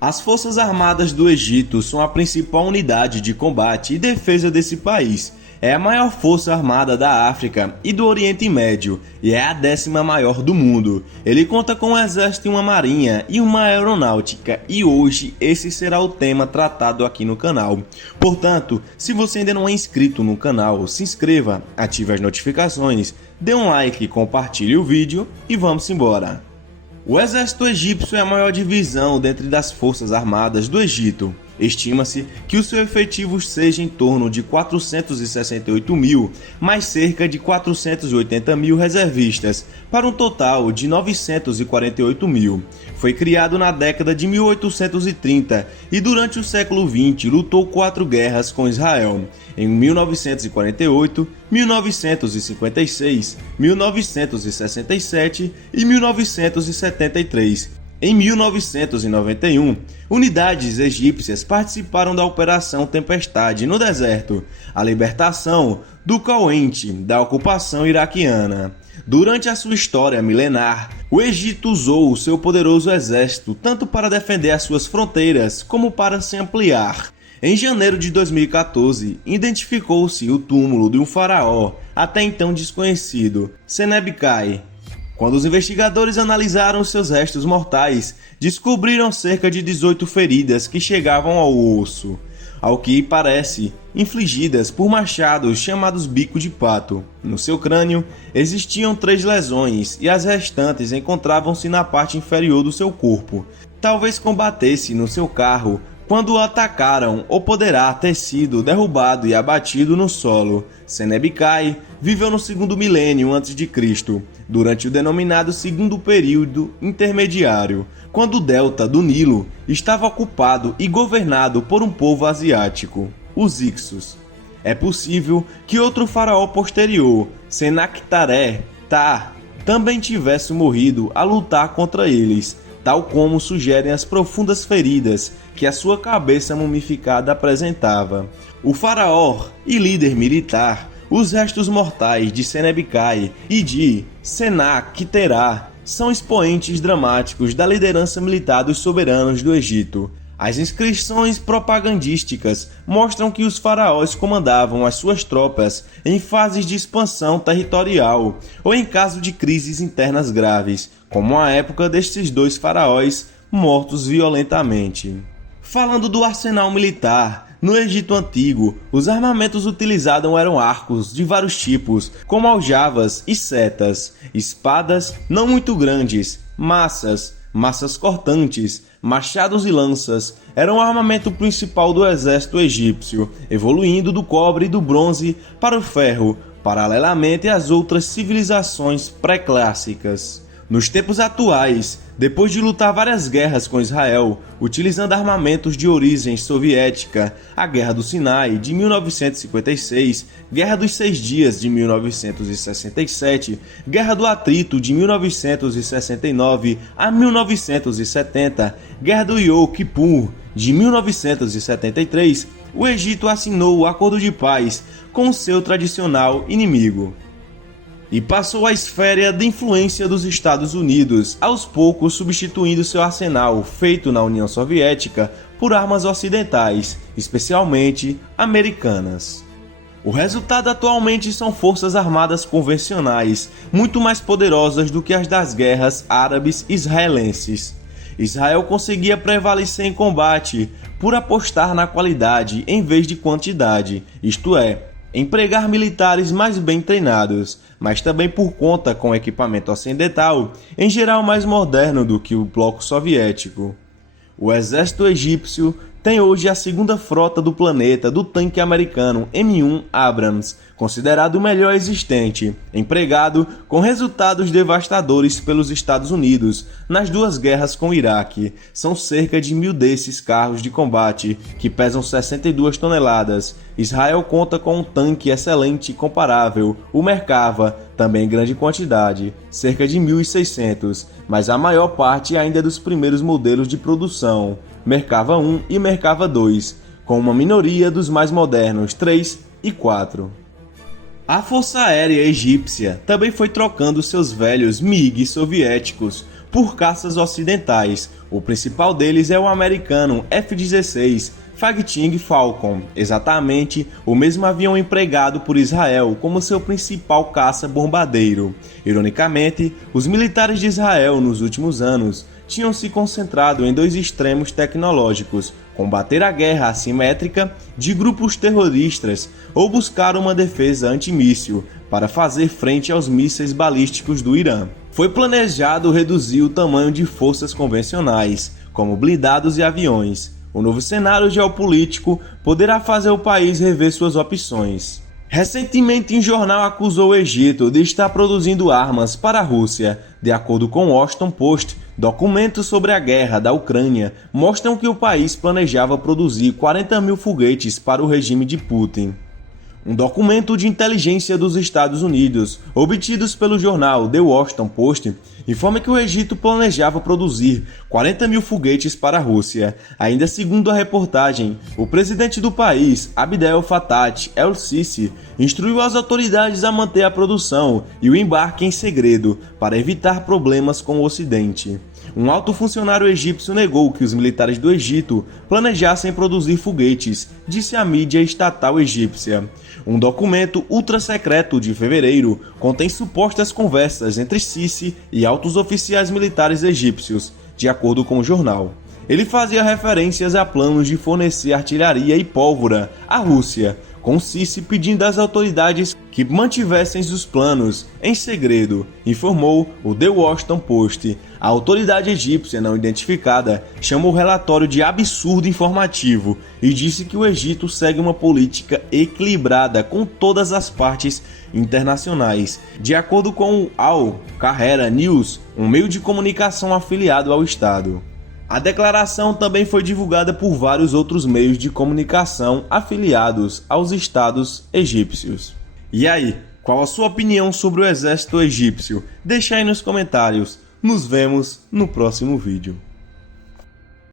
As Forças Armadas do Egito são a principal unidade de combate e defesa desse país. É a maior força armada da África e do Oriente Médio e é a 10ª maior do mundo. Ele conta com um exército e uma marinha e uma aeronáutica e hoje esse será o tema tratado aqui no canal. Portanto, se você ainda não é inscrito no canal, se inscreva, ative as notificações, dê um like, compartilhe o vídeo e vamos embora. O exército egípcio é a maior divisão dentre das forças armadas do Egito. Estima-se que o seu efetivo seja em torno de 468 mil, mais cerca de 480 mil reservistas, para um total de 948 mil. Foi criado na década de 1830 e durante o século XX lutou 4 guerras com Israel, em 1948, 1956, 1967 e 1973. Em 1991, unidades egípcias participaram da Operação Tempestade no deserto, a libertação do Kuwait da ocupação iraquiana. Durante a sua história milenar, o Egito usou o seu poderoso exército tanto para defender as suas fronteiras como para se ampliar. Em janeiro de 2014, identificou-se o túmulo de um faraó, até então desconhecido, Senebi-Kai. Quando os investigadores analisaram seus restos mortais, descobriram cerca de 18 feridas que chegavam ao osso, ao que parece, infligidas por machados chamados bico de pato. No seu crânio existiam 3 lesões e as restantes encontravam-se na parte inferior do seu corpo. Talvez combatesse no seu carro quando o atacaram ou poderá ter sido derrubado e abatido no solo. Senebi-Kai viveu no 2º milênio a.C., durante o denominado Segundo Período Intermediário, quando o delta do Nilo estava ocupado e governado por um povo asiático, os Hyksos. É possível que outro faraó posterior, Senaktaré-Ta, também tivesse morrido a lutar contra eles, tal como sugerem as profundas feridas que a sua cabeça mumificada apresentava. O faraó e líder militar, os restos mortais de Senebi-Kai e de Senakterá são expoentes dramáticos da liderança militar dos soberanos do Egito. As inscrições propagandísticas mostram que os faraós comandavam as suas tropas em fases de expansão territorial ou em caso de crises internas graves, como a época destes 2 faraós mortos violentamente. Falando do arsenal militar, no Egito Antigo, os armamentos utilizados eram arcos de vários tipos, como aljavas e setas, espadas não muito grandes, maças cortantes, machados e lanças eram o armamento principal do exército egípcio, evoluindo do cobre e do bronze para o ferro, paralelamente às outras civilizações pré-clássicas. Nos tempos atuais, depois de lutar várias guerras com Israel, utilizando armamentos de origem soviética, a Guerra do Sinai de 1956, Guerra dos 6 Dias de 1967, Guerra do Atrito de 1969 a 1970, Guerra do Yom Kippur de 1973, o Egito assinou o Acordo de Paz com seu tradicional inimigo e passou à esfera de influência dos Estados Unidos, aos poucos substituindo seu arsenal feito na União Soviética por armas ocidentais, especialmente americanas. O resultado atualmente são forças armadas convencionais, muito mais poderosas do que as das guerras árabes israelenses. Israel conseguia prevalecer em combate por apostar na qualidade em vez de quantidade, isto é, empregar militares mais bem treinados, mas também por conta com equipamento ocidental, em geral mais moderno do que o bloco soviético. O exército egípcio tem hoje a 2ª frota do planeta do tanque americano M1 Abrams, considerado o melhor existente, empregado com resultados devastadores pelos Estados Unidos nas 2 guerras com o Iraque. São cerca de 1.000 desses carros de combate, que pesam 62 toneladas. Israel conta com um tanque excelente e comparável, o Merkava, também em grande quantidade, cerca de 1.600, mas a maior parte ainda é dos primeiros modelos de produção, Merkava 1 e Merkava 2, com uma minoria dos mais modernos 3 e 4. A Força Aérea Egípcia também foi trocando seus velhos MiG soviéticos por caças ocidentais, O principal deles é o americano F-16 Fighting Falcon, exatamente o mesmo avião empregado por Israel como seu principal caça-bombardeiro. Ironicamente, os militares de Israel nos últimos anos tinham se concentrado em dois extremos tecnológicos: combater a guerra assimétrica de grupos terroristas ou buscar uma defesa antimíssil para fazer frente aos mísseis balísticos do Irã. Foi planejado reduzir o tamanho de forças convencionais, como blindados e aviões. O novo cenário geopolítico poderá fazer o país rever suas opções. Recentemente, um jornal acusou o Egito de estar produzindo armas para a Rússia. De acordo com o Washington Post, documentos sobre a guerra da Ucrânia mostram que o país planejava produzir 40 mil foguetes para o regime de Putin. Um documento de inteligência dos Estados Unidos, obtidos pelo jornal The Washington Post, informa que o Egito planejava produzir 40 mil foguetes para a Rússia. Ainda segundo a reportagem, o presidente do país, Abdel Fattah el-Sisi, instruiu as autoridades a manter a produção e o embarque em segredo para evitar problemas com o Ocidente. Um alto funcionário egípcio negou que os militares do Egito planejassem produzir foguetes, disse a mídia estatal egípcia. Um documento ultra-secreto de fevereiro contém supostas conversas entre Sisi e altos oficiais militares egípcios, de acordo com o jornal. Ele fazia referências a planos de fornecer artilharia e pólvora à Rússia, com Sisi pedindo às autoridades que mantivessem os planos em segredo, informou o The Washington Post. A autoridade egípcia não identificada chamou o relatório de absurdo informativo e disse que o Egito segue uma política equilibrada com todas as partes internacionais, de acordo com o Al Qahera News, um meio de comunicação afiliado ao Estado. A declaração também foi divulgada por vários outros meios de comunicação afiliados aos estados egípcios. E aí, qual a sua opinião sobre o exército egípcio? Deixa aí nos comentários. Nos vemos no próximo vídeo.